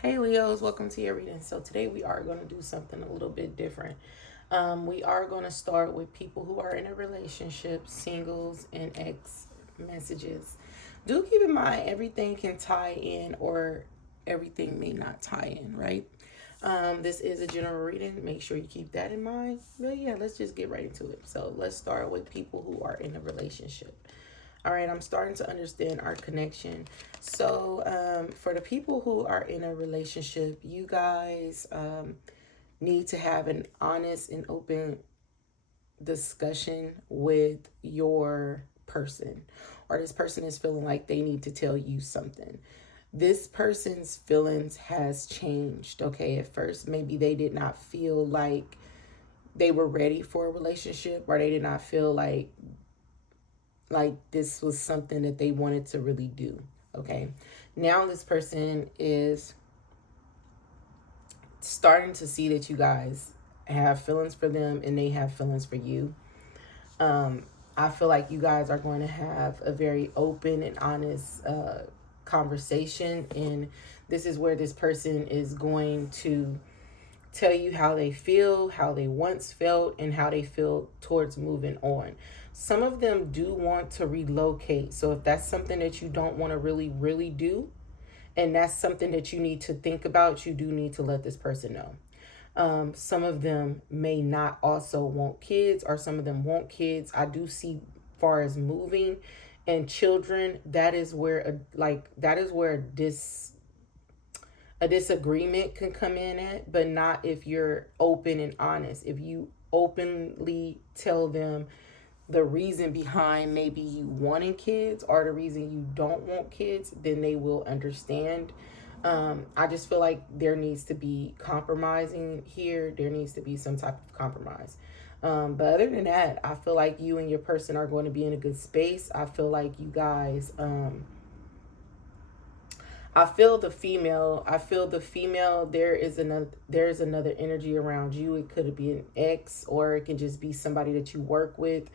Hey Leos, welcome to your reading. So today we are going to do something a little bit different. We are going to start with people who are in a relationship, singles, and ex messages. Do keep in mind everything can tie in or everything may not tie in, right? This is a general reading. Make sure you keep that in mind. But yeah, let's just get right into it. So let's start with people who are in a relationship. All right, I'm starting to understand our connection. So, for the people who are in a relationship, you guys need to have an honest and open discussion with your person, or this person is feeling like they need to tell you something. This person's feelings has changed. Okay, at first, maybe they did not feel like they were ready for a relationship, or they did not feel like this was something that they wanted to really do. Okay, now this person is starting to see that you guys have feelings for them and they have feelings for you. I feel like you guys are going to have a very open and honest conversation, and this is where this person is going to tell you how they feel, how they once felt, and how they feel towards moving on. Some of them do want to relocate. So if that's something that you don't want to really do, and that's something that you need to think about, you do need to let this person know. Some of them may not also want kids, or some of them want kids. I do see, far as moving and children, that is where a disagreement can come in at, but not if you're open and honest. If you openly tell them the reason behind maybe you wanting kids or the reason you don't want kids, then they will understand. I just feel like there needs to be compromising here. There needs to be some type of compromise. But other than that, I feel like you and your person are going to be in a good space. I feel like you guys, I feel the female. I feel the female. There's another energy around you. It could be an ex, or it can just be somebody that you work with.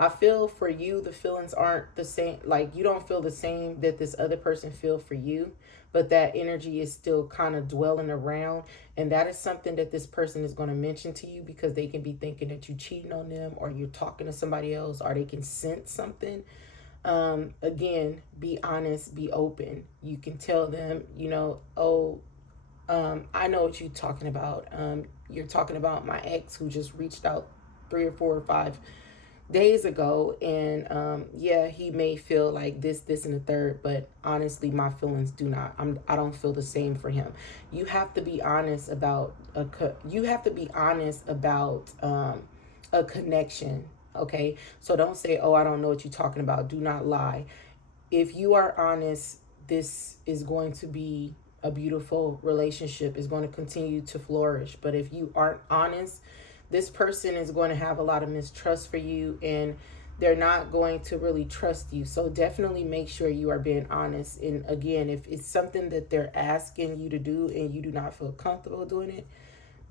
I feel for you, the feelings aren't the same. Like, you don't feel the same that this other person feel for you, but that energy is still kind of dwelling around, and that is something that this person is going to mention to you, because they can be thinking that you cheating on them, or you're talking to somebody else, or they can sense something. Again, be honest, be open. You can tell them, oh, I know what you're talking about. You're talking about my ex who just reached out 3 or 4 or 5 days ago, and yeah, he may feel like this, and the third, but honestly, my feelings do not. I don't feel the same for him. You have to be honest about a connection. Okay, so don't say, oh, I don't know what you're talking about. Do not lie. If you are honest, this is going to be a beautiful relationship, is going to continue to flourish. But if you aren't honest, this person is going to have a lot of mistrust for you, and they're not going to really trust you. So definitely make sure you are being honest. And again, if it's something that they're asking you to do and you do not feel comfortable doing it,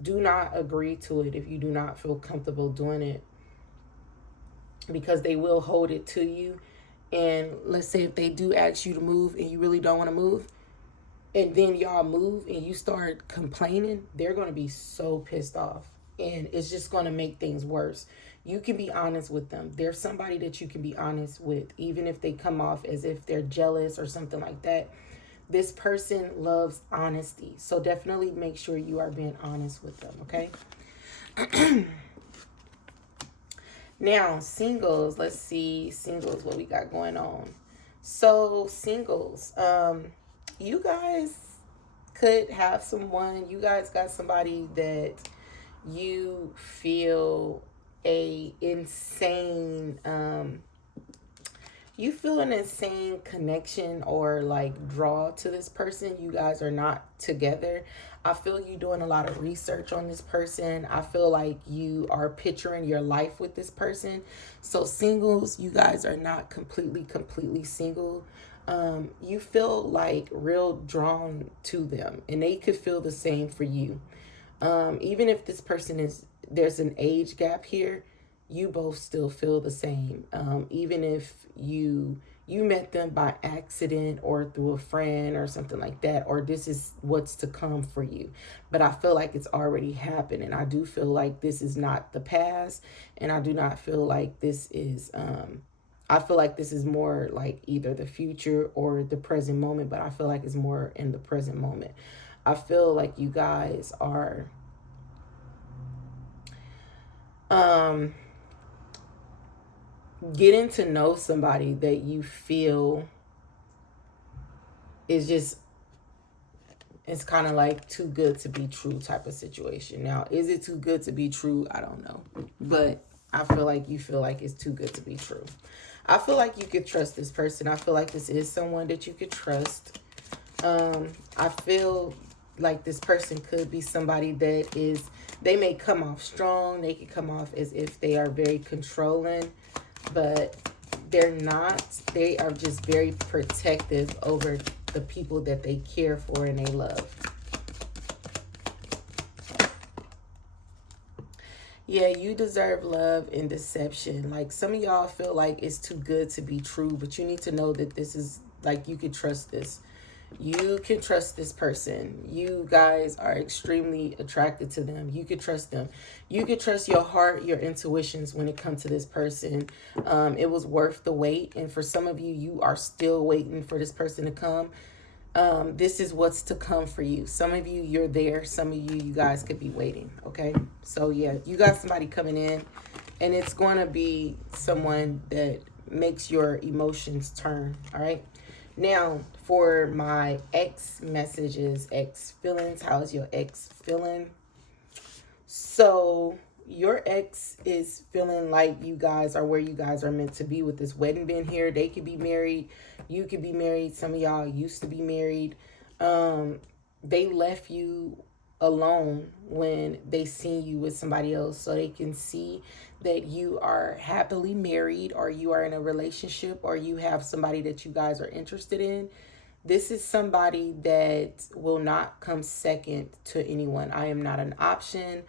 do not agree to it if you do not feel comfortable doing it, because they will hold it to you. And let's say if they do ask you to move and you really don't want to move, and then y'all move and you start complaining, they're going to be so pissed off, and it's just going to make things worse. You can be honest with them. There's somebody that you can be honest with, even if they come off as if they're jealous or something like that. This person loves honesty, so definitely make sure you are being honest with them. Okay. Now, singles, let's see, singles, what we got going on. So, singles, you guys could have someone, you guys got somebody that you feel a insane, you feel an insane connection or like draw to this person. You guys are not together. I feel you doing a lot of research on this person. I feel like you are picturing your life with this person. So singles, you guys are not completely single. You feel like real drawn to them, and they could feel the same for you. Even if this person there's an age gap here, you both still feel the same. Even if you you met them by accident or through a friend or something like that, or this is what's to come for you. But I feel like it's already happened, and I do feel like this is not the past, and I do not feel like this is I feel like this is more like either the future or the present moment, but I feel like it's more in the present moment. I feel like you guys are getting to know somebody that you feel is just, it's kind of like too good to be true type of situation. Now, is it too good to be true? I don't know. But I feel like you feel like it's too good to be true. I feel like you could trust this person. I feel like this is someone that you could trust. I feel like this person could be somebody that is, they may come off strong. They can come off as if they are very controlling, but they're not. They are just very protective over the people that they care for and they love. Yeah, you deserve love and deception. Like, some of y'all feel like it's too good to be true, but you need to know that this is, like, you can trust this. You can trust this person. You guys are extremely attracted to them. You can trust them. You can trust your heart, your intuitions when it comes to this person. It was worth the wait. And for some of you, you are still waiting for this person to come. This is what's to come for you. Some of you, you're there. Some of you, you guys could be waiting. Okay. So yeah, you got somebody coming in, and it's going to be someone that makes your emotions turn. All right. Now, for my ex messages, ex feelings, how is your ex feeling? So your ex is feeling like you guys are where you guys are meant to be with this wedding band here. They could be married. You could be married. Some of y'all used to be married. They left you alone when they seen you with somebody else, so they can see that you are happily married, or you are in a relationship, or you have somebody that you guys are interested in. This is somebody that will not come second to anyone. I am not an option.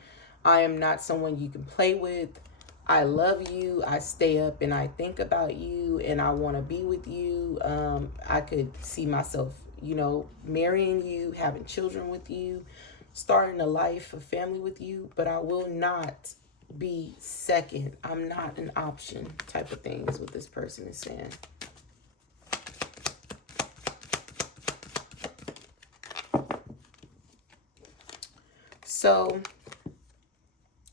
I am not someone you can play with. I love you. I stay up and I think about you, and I want to be with you. I could see myself, marrying you, having children with you, starting a life, a family with you, but I will not be second. I'm not an option type of thing is what this person is saying. So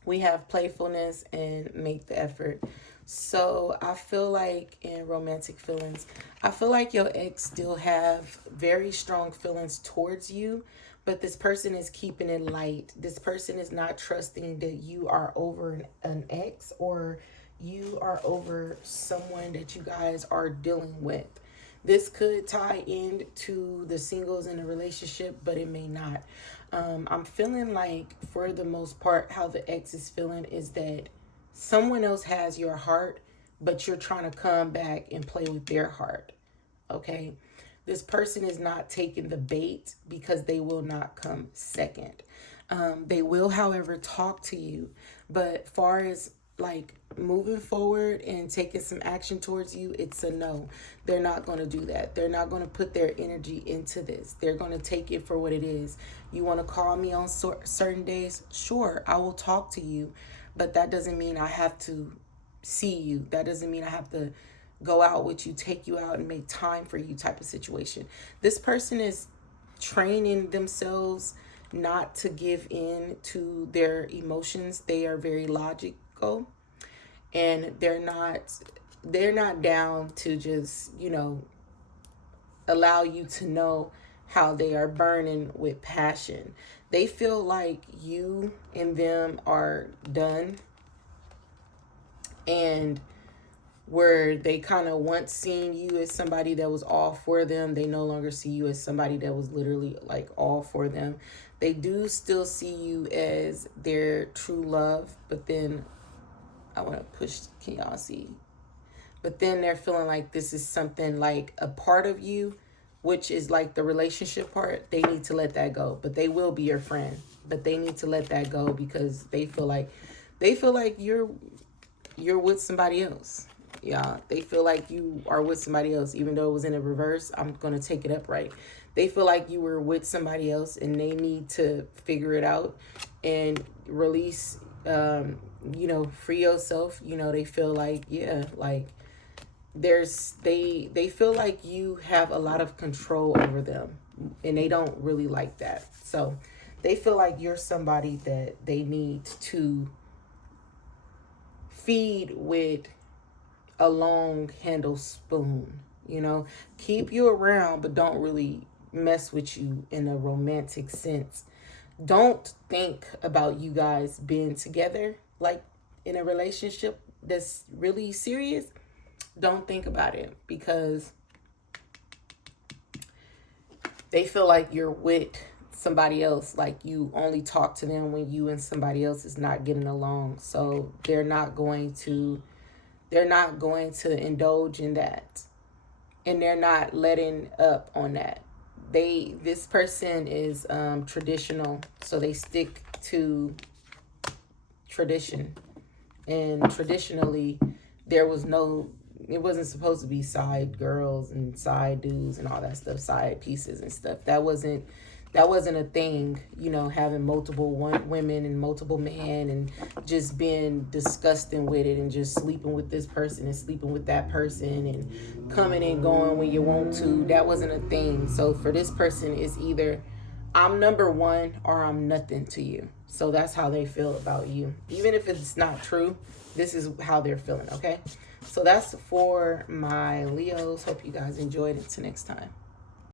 we have playfulness and make the effort. So I feel like in romantic feelings, I feel like your ex still have very strong feelings towards you, but this person is keeping it light. This person is not trusting that you are over an ex, or you are over someone that you guys are dealing with. This could tie into the singles in a relationship, but it may not. I'm feeling like, for the most part, how the ex is feeling is that someone else has your heart, but you're trying to come back and play with their heart. Okay? This person is not taking the bait because they will not come second. They will, however, talk to you. But far as like moving forward and taking some action towards you, it's a no. They're not going to do that. They're not going to put their energy into this. They're going to take it for what it is. You want to call me on certain days? Sure, I will talk to you. But that doesn't mean I have to see you. That doesn't mean I have to go out with you, take you out and make time for you type of situation. This person is training themselves not to give in to their emotions. They are very logical, and they're not down to just, allow you to know how they are burning with passion. They feel like you and them are done, and where they kind of once seen you as somebody that was all for them, they no longer see you as somebody that was literally like all for them. They do still see you as their true love, but then I want to push, can y'all see? But then they're feeling like this is something like a part of you, which is like the relationship part. They need to let that go, but they will be your friend, but they need to let that go because they feel like you're with somebody else. Yeah, they feel like you are with somebody else, even though it was in a reverse. I'm gonna take it upright. They feel like you were with somebody else, and they need to figure it out and release. Free yourself. They feel like, yeah, like they feel like you have a lot of control over them, and they don't really like that. So they feel like you're somebody that they need to feed with a long handle spoon. Keep you around, but don't really mess with you in a romantic sense. Don't think about you guys being together, like in a relationship that's really serious. Don't think about it, because they feel like you're with somebody else, like you only talk to them when you and somebody else is not getting along. So they're not going to indulge in that, and they're not letting up on that. This person is traditional, so they stick to tradition. And traditionally, it wasn't supposed to be side girls and side dudes and all that stuff, side pieces and stuff. That wasn't a thing, having multiple women and multiple men and just being disgusting with it, and just sleeping with this person and sleeping with that person and coming and going when you want to. That wasn't a thing. So for this person, it's either I'm number one or I'm nothing to you. So that's how they feel about you. Even if it's not true, this is how they're feeling, okay? So that's for my Leos. Hope you guys enjoyed it. Till next time.